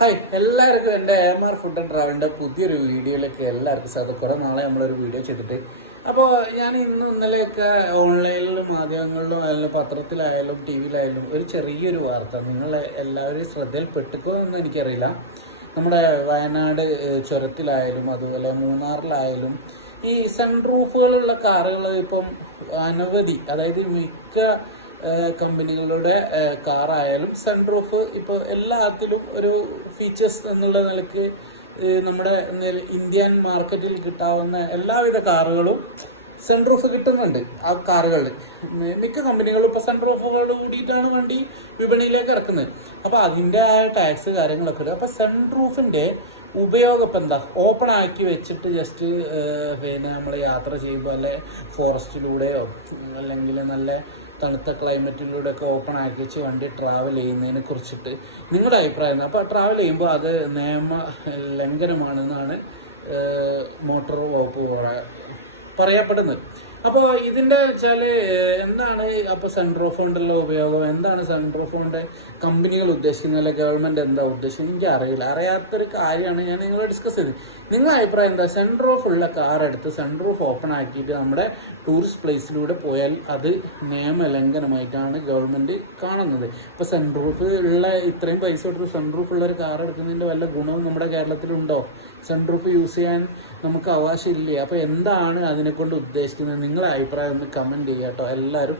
Hi എല്ലാവർക്കും എൻ്റെ AMR food and ട്രാവലിൻ്റെ പുതിയൊരു വീഡിയോയിലേക്ക് എല്ലാവർക്കും സാധനം. കുറേ നാളെ നമ്മളൊരു വീഡിയോ ചെയ്തിട്ട് അപ്പോൾ ഞാൻ ഇന്നലെയൊക്കെ ഓൺലൈനിലും മാധ്യമങ്ങളിലും ആയാലും പത്രത്തിലായാലും ടി വിയിലായാലും ഒരു ചെറിയൊരു വാർത്ത നിങ്ങൾ എല്ലാവരും ശ്രദ്ധയിൽപ്പെട്ടിക്കോ എന്ന് എനിക്കറിയില്ല. നമ്മുടെ വയനാട് ചുരത്തിലായാലും അതുപോലെ മൂന്നാറിലായാലും ഈ സൺറൂഫുകളുള്ള കാറുകൾ ഇപ്പം അനവധി, അതായത് മിക്ക കമ്പനികളുടെ കാറായാലും സൺറൂഫ് ഇപ്പോൾ എല്ലാത്തിലും ഒരു ഫീച്ചേഴ്സ് എന്നുള്ള നിലയ്ക്ക് നമ്മുടെ ഇന്ത്യൻ മാർക്കറ്റിൽ കിട്ടാവുന്ന എല്ലാവിധ കാറുകളും സൺറൂഫ് കിട്ടുന്നുണ്ട്. ആ കാറുകളിൽ മിക്ക കമ്പനികളും ഇപ്പോൾ സൺറൂഫുകൾ കൂടിയിട്ടാണ് വണ്ടി വിപണിയിലേക്ക് ഇറക്കുന്നത്. അപ്പോൾ അതിൻ്റെ ടാക്സ് കാര്യങ്ങളൊക്കെ ഉണ്ട്. അപ്പോൾ സൺറൂഫിൻ്റെ ഉപയോഗം ഇപ്പം എന്താ, ഓപ്പൺ ആക്കി വെച്ചിട്ട് ജസ്റ്റ് പിന്നെ നമ്മൾ യാത്ര ചെയ്യുമ്പോൾ അല്ലെ ഫോറസ്റ്റിലൂടെയോ അല്ലെങ്കിൽ നല്ല തണുത്ത ക്ലൈമറ്റിലൂടെ ഒക്കെ ഓപ്പൺ ആക്കി വെച്ച് വണ്ടി ട്രാവൽ ചെയ്യുന്നതിനെ കുറിച്ചിട്ട് നിങ്ങളുടെ അഭിപ്രായം. അപ്പോൾ ട്രാവൽ ചെയ്യുമ്പോൾ അത് നിയമ ലംഘനമാണെന്നാണ് മോട്ടോർ വകുപ്പ് പറയപ്പെടുന്നത്. അപ്പോൾ ഇതിൻ്റെ വെച്ചാൽ എന്താണ് അപ്പോൾ സൺറൂഫ് കൊണ്ടുള്ള ഉപയോഗം, എന്താണ് സൺറൂഫ് കൊണ്ട് കമ്പനികൾ ഉദ്ദേശിക്കുന്നത്, അല്ലെങ്കിൽ ഗവൺമെൻറ് എന്താ ഉദ്ദേശിക്കുന്നത്, എനിക്ക് അറിയില്ല. അറിയാത്തൊരു കാര്യമാണ് ഞാൻ നിങ്ങളെ ഡിസ്കസ് ചെയ്തത്. നിങ്ങളുടെ അഭിപ്രായം എന്താ? സൺറൂഫ് ഉള്ള കാർ എടുത്ത് സൺറൂഫ് ഓപ്പൺ ആക്കിയിട്ട് നമ്മുടെ ടൂറിസ്റ്റ് പ്ലേസിലൂടെ പോയാൽ അത് നിയമലംഘനമായിട്ടാണ് ഗവൺമെൻറ് കാണുന്നത്. ഇപ്പോൾ സൺറൂഫ് ഉള്ള ഇത്രയും പൈസ കൊടുത്ത് സൺറൂഫ് ഉള്ള ഒരു കാർ എടുക്കുന്നതിൻ്റെ വല്ല ഗുണവും നമ്മുടെ കേരളത്തിലുണ്ടോ? സൺറൂഫ് യൂസ് ചെയ്യാൻ നമുക്ക് അവകാശമില്ലേ? അപ്പോൾ എന്താണ് അതിനെക്കൊണ്ട് ഉദ്ദേശിക്കുന്നത്? നിങ്ങളെ അഭിപ്രായം ഒന്ന് കമൻറ്റ് ചെയ്യാം കേട്ടോ എല്ലാവരും.